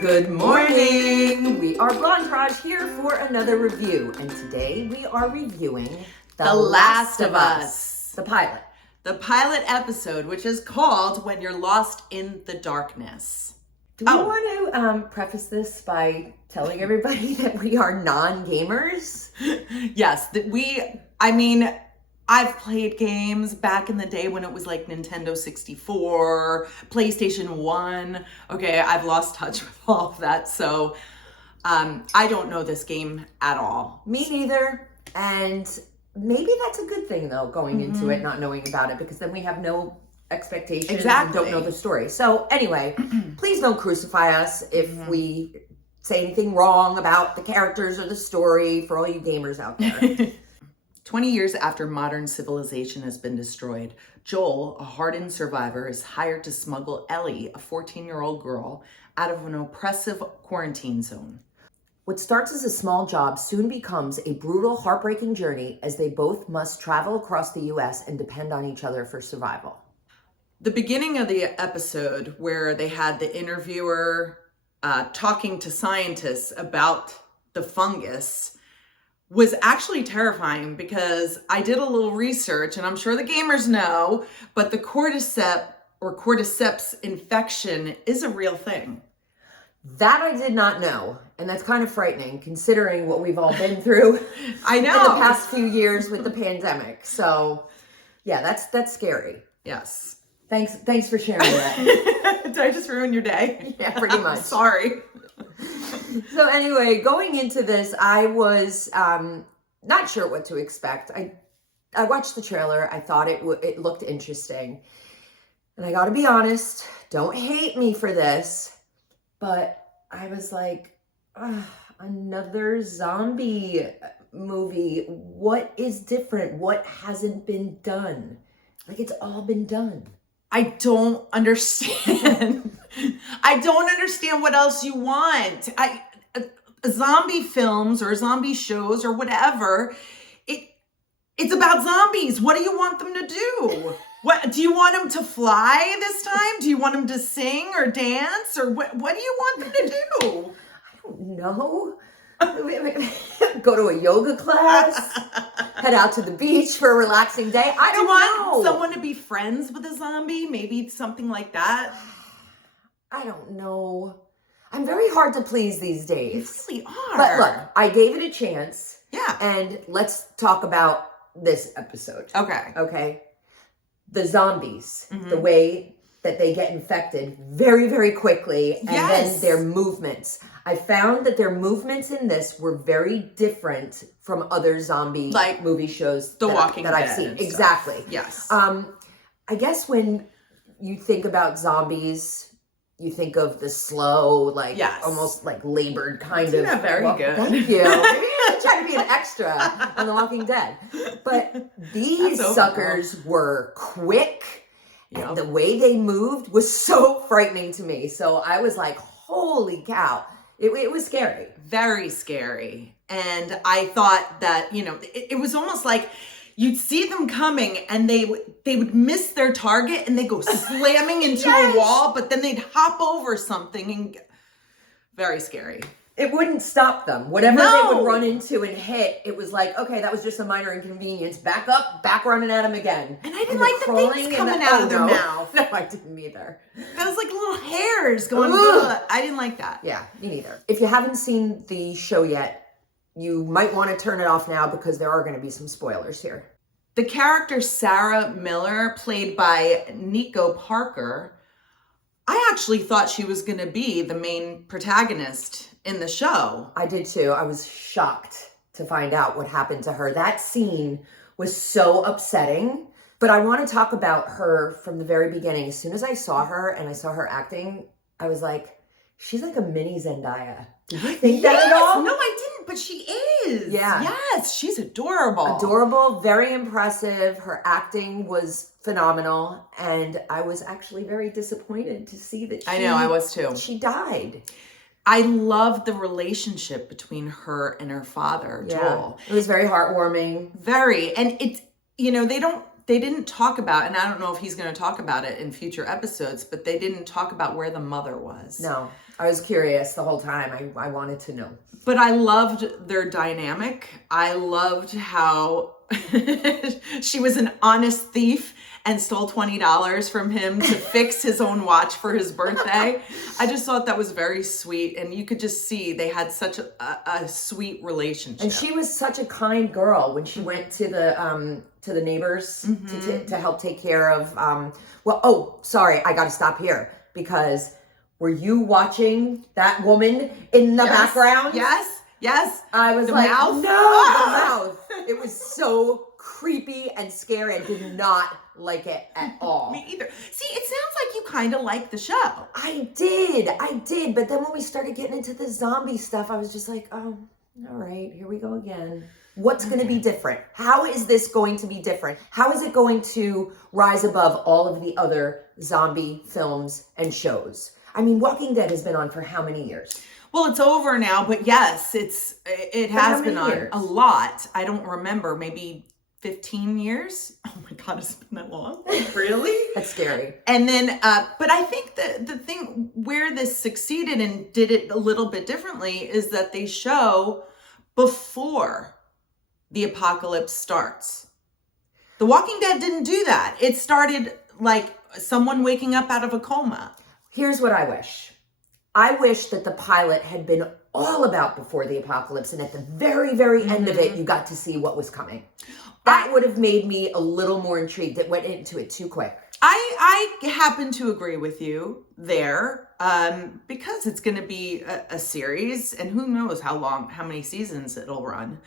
Good morning! We are Blondetourage here for another review, and today we are reviewing The Last of Us. The pilot. The pilot episode, which is called When You're Lost in the Darkness. Do we want to preface this by telling everybody that we are non-gamers? Yes, I've played games back in the day when it was like Nintendo 64, PlayStation 1. Okay, I've lost touch with all of that, so I don't know this game at all. Me neither, and maybe that's a good thing though, going into it, not knowing about it, because then we have no expectations and don't know the story. So anyway, please don't crucify us if we say anything wrong about the characters or the story for all you gamers out there. 20 years after modern civilization has been destroyed, Joel, a hardened survivor, is hired to smuggle Ellie, a 14-year-old girl, out of an oppressive quarantine zone. What starts as a small job soon becomes a brutal, heartbreaking journey as they both must travel across the U.S. and depend on each other for survival. The beginning of the episode where they had the interviewer talking to scientists about the fungus was actually terrifying because I did a little research, and I'm sure the gamers know, but the cordyceps infection is a real thing. That I did not know, and that's kind of frightening considering what we've all been through I know. in the past few years with the pandemic. So yeah, that's scary. Yes. Thanks for sharing that. Did I just ruin your day? Yeah, pretty much. Sorry. So anyway, going into this, I was not sure what to expect. I watched the trailer. I thought it looked interesting. And I got to be honest, don't hate me for this, but I was like, another zombie movie. What is different? What hasn't been done? Like, it's all been done. I don't understand. I don't understand what else you want. Zombie films or zombie shows or whatever, it's about zombies. What do you want them to do? What do you want them to fly this time? Do you want them to sing or dance, or what do you want them to do? I don't know. Go to a yoga class, head out to the beach for a relaxing day. I don't know. Want someone to be friends with a zombie? Maybe something like that. I don't know. I'm very hard to please these days. You really are. But look, I gave it a chance. Yeah. And let's talk about this episode. Okay. The zombies, the way that they get infected very, very quickly, and then their movements. I found that their movements in this were very different from other zombie movie shows Walking that Dead I've seen. And Exactly. Stuff. Yes. I guess when you think about zombies, you think of the slow, almost like labored kind of. Yeah, very good. Thank you. Maybe I'm trying to be an extra on The Walking Dead. But these suckers were quick. Yep. And the way they moved was so frightening to me. So I was like, holy cow. It was scary. Very scary. And I thought that, it was almost like you'd see them coming and they would miss their target and they go slamming into a wall, but then they'd hop over something and very scary. It wouldn't stop them. Whatever they would run into and hit, it was like, okay, that was just a minor inconvenience. Back up, back running at them again. And I didn't like the things coming out of their mouth. No, I didn't either. That was like little hairs going. I didn't like that. Yeah, me neither. If you haven't seen the show yet, you might want to turn it off now because there are going to be some spoilers here. The character Sarah Miller, played by Nico Parker, I actually thought she was going to be the main protagonist in the show. I did too. I was shocked to find out what happened to her. That scene was so upsetting. But I want to talk about her from the very beginning. As soon as I saw her and I saw her acting, I was like, she's like a mini Zendaya. Did you think that at all? No, I didn't, but she is. Yeah. Yes, she's adorable. Adorable, very impressive. Her acting was phenomenal. And I was actually very disappointed to see that I know, I was too. She died. I loved the relationship between her and her father, Joel. It was very heartwarming. Very. And it's, they they didn't talk about, and I don't know if he's going to talk about it in future episodes, but they didn't talk about where the mother was. No, I was curious the whole time. I wanted to know. But I loved their dynamic. I loved how she was an honest thief and stole $20 from him to fix his own watch for his birthday. I just thought that was very sweet. And you could just see they had such a sweet relationship. And she was such a kind girl when she went to the neighbors to help take care of, sorry, I got to stop here because were you watching that woman in the background? Yes. I was the like, mouth? no, the mouth. It was so creepy and scary. I did not like it at all. Me either. See, it sounds like you kind of like the show. I did. But then when we started getting into the zombie stuff, I was just like, oh, all right, here we go again. What's going to be different? How is this going to be different? How is it going to rise above all of the other zombie films and shows? I mean, Walking Dead has been on for how many years? Well, it's over now, but yes, it has been on years? a lot. I don't remember, maybe 15 years. Oh my God, it's been that long. Really? That's scary. And then, but I think the thing where this succeeded and did it a little bit differently is that they show before the apocalypse starts. The Walking Dead didn't do that. It started like someone waking up out of a coma. Here's what I wish. I wish that the pilot had been all about before the apocalypse, and at the very, very end of it, you got to see what was coming. That would have made me a little more intrigued. It went into it too quick. I happen to agree with you there, because it's going to be a series, and who knows how many seasons it'll run.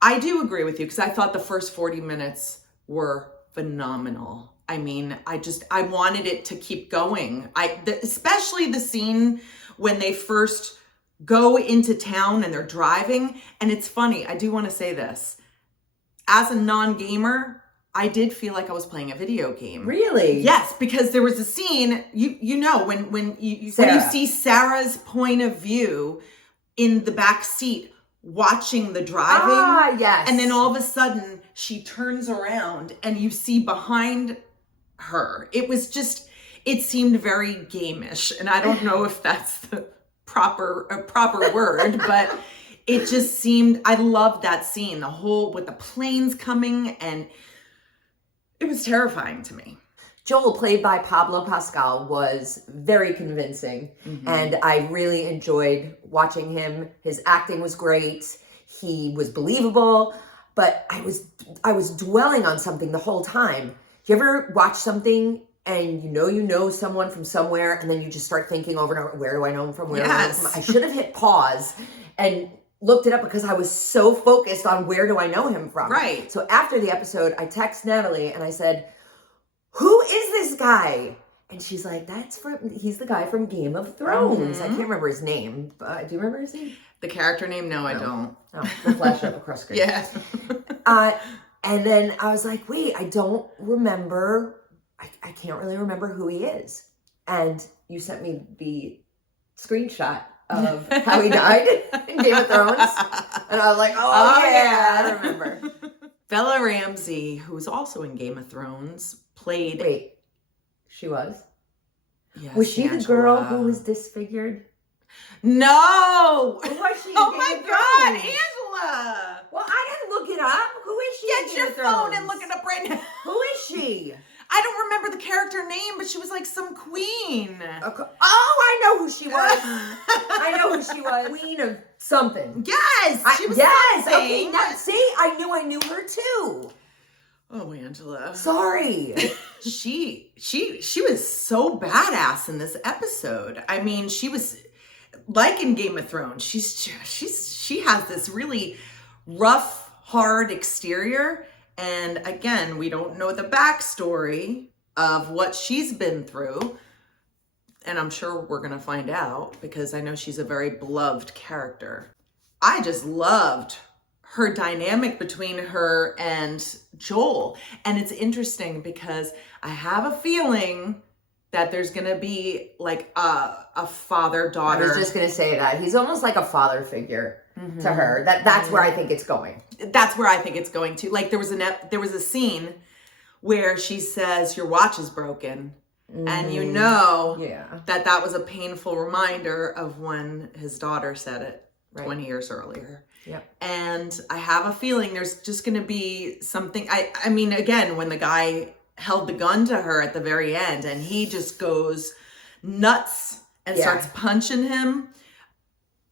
I do agree with you because I thought the first 40 minutes were phenomenal. I mean, I wanted it to keep going. Especially the scene when they first go into town and they're driving. And it's funny, I do want to say this. As a non-gamer, I did feel like I was playing a video game. Really? Yes, because there was a scene, you know, when you see Sarah's point of view in the back seat watching the driving. Ah, yes. And then all of a sudden she turns around and you see behind her. It seemed very game-ish. And I don't know if that's the proper word, but it just seemed, I loved that scene, the whole, with the planes coming, and it was terrifying to me. Joel, played by Pablo Pascal, was very convincing, and I really enjoyed watching him. His acting was great. He was believable, but I was dwelling on something the whole time. Do you ever watch something and you know someone from somewhere, and then you just start thinking over and over, where do I know him from? Where do I know him from? I should have hit pause and looked it up because I was so focused on where do I know him from. Right. So after the episode, I text Natalie and I said, who is this guy? And she's like, he's the guy from Game of Thrones. I can't remember his name. Do you remember his name? The character name? No, I don't. Oh, the flash up across screen. Yeah. And then I was like, wait, I don't remember. I can't really remember who he is. And you sent me the screenshot of how he died in Game of Thrones. And I was like, oh yeah, I remember. Bella Ramsey, who was also in Game of Thrones, played... Wait, she was? Yes, Was she the Angela. girl who was disfigured? No! Who was she? Oh my God, Angela! Well, I didn't look it up. Who is she? in Get Game your of phone Thrones? and look it up right now. Who is she? I don't remember the character name, but she was like some queen. Oh, I know who she was. I know who she was. Queen of something. Yes, she was yes. something. Okay. Now, see, I knew her too. Oh, Angela. Sorry. She was so badass in this episode. I mean, she was like in Game of Thrones. She has this really rough, hard exterior. And again, we don't know the backstory of what she's been through. And I'm sure we're going to find out because I know she's a very beloved character. I just loved her dynamic between her and Joel. And it's interesting because I have a feeling that there's going to be like a father-daughter. I was just going to say that. He's almost like a father figure to her. That's where I think it's going. That's where I think it's going to. Like there was a scene where she says, your watch is broken. And you know that was a painful reminder of when his daughter said it 20 years earlier. Yep. And I have a feeling there's just going to be something. I mean, again, when the guy held the gun to her at the very end and he just goes nuts and starts punching him,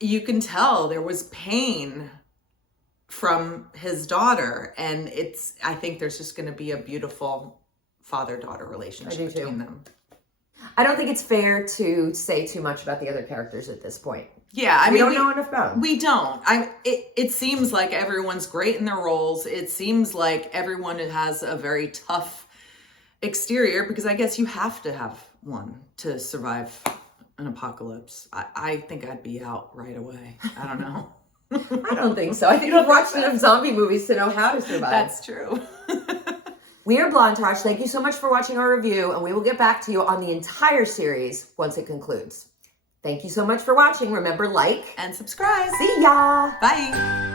you can tell there was pain from his daughter. And I think there's just going to be a beautiful father-daughter relationship between them. I don't think it's fair to say too much about the other characters at this point. Yeah, we don't know enough about them. We don't. It seems like everyone's great in their roles. It seems like everyone has a very tough exterior, because I guess you have to have one to survive an apocalypse. I think I'd be out right away. I don't know. I don't think so. I think you've watched enough zombie movies to know how to survive. That's true. We are Blondetourage. Thank you so much for watching our review, and we will get back to you on the entire series once it concludes. Thank you so much for watching. Remember, like and subscribe. See ya. Bye.